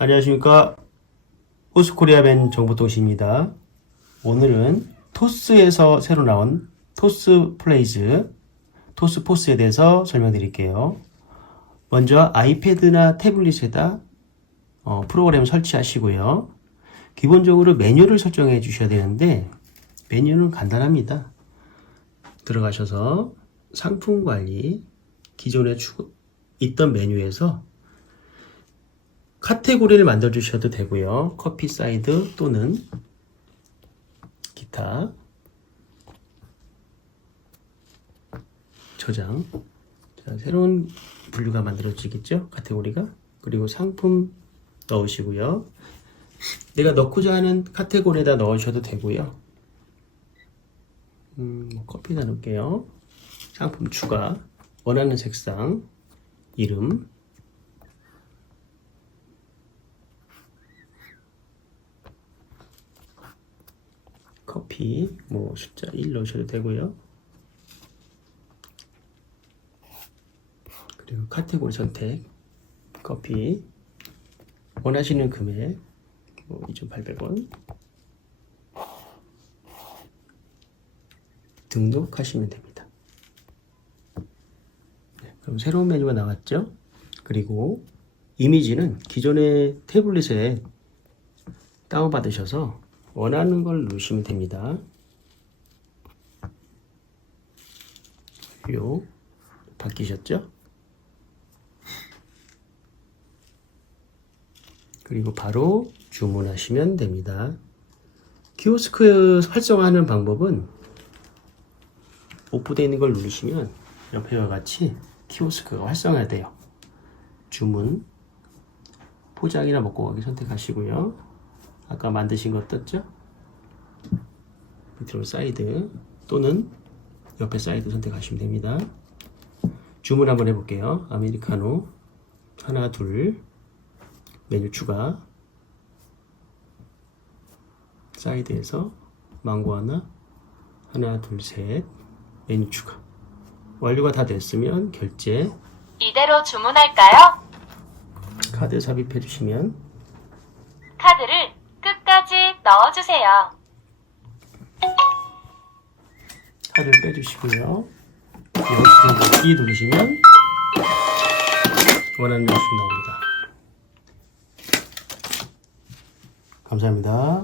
안녕하십니까. 호스코리아벤 정보통신입니다. 오늘은 토스에서 새로 나온 토스 플레이즈, 토스 포스에 대해서 설명드릴게요. 먼저 아이패드나 태블릿에다 어, 프로그램 설치하시고요. 기본적으로 메뉴를 설정해 주셔야 되는데 메뉴는 간단합니다. 들어가셔서 상품 관리, 기존에 추- 있던 메뉴에서 카테고리를 만들어 주셔도 되고요. 커피 사이드 또는 기타 저장 자, 새로운 분류가 만들어지겠죠? 카테고리가 그리고 상품 넣으시고요. 내가 넣고자 하는 카테고리에다 넣으셔도 되고요. 음, 뭐 커피다 넣을게요. 상품 추가 원하는 색상 이름 커피 뭐 숫자 1 넣으셔도 되고요. 그리고 카테고리 선택 커피 원하시는 금액 뭐 2,800원 등록하시면 됩니다. 네, 그럼 새로운 메뉴가 나왔죠? 그리고 이미지는 기존의 태블릿에 다운받으셔서 원하는 걸 누르시면 됩니다. 요 바뀌셨죠? 그리고 바로 주문하시면 됩니다. 키오스크 활성화하는 방법은 오프되어 있는 걸 누르시면 옆에와 같이 키오스크가 활성화돼요. 주문, 포장이나 먹고 가기 선택하시고요. 아까 만드신 거 떴죠? 밑으로 사이드 또는 옆에 사이드 선택하시면 됩니다. 주문 한번 해볼게요. 아메리카노 하나 둘 메뉴 추가 사이드에서 망고 하나 하나 둘 셋 메뉴 추가 완료가 다 됐으면 결제 이대로 주문할까요? 카드 삽입해 주시면 카드를 넣어주세요. 카드를 빼주시고요. 여기서 이 누르시면 원하는 영수 나옵니다. 감사합니다.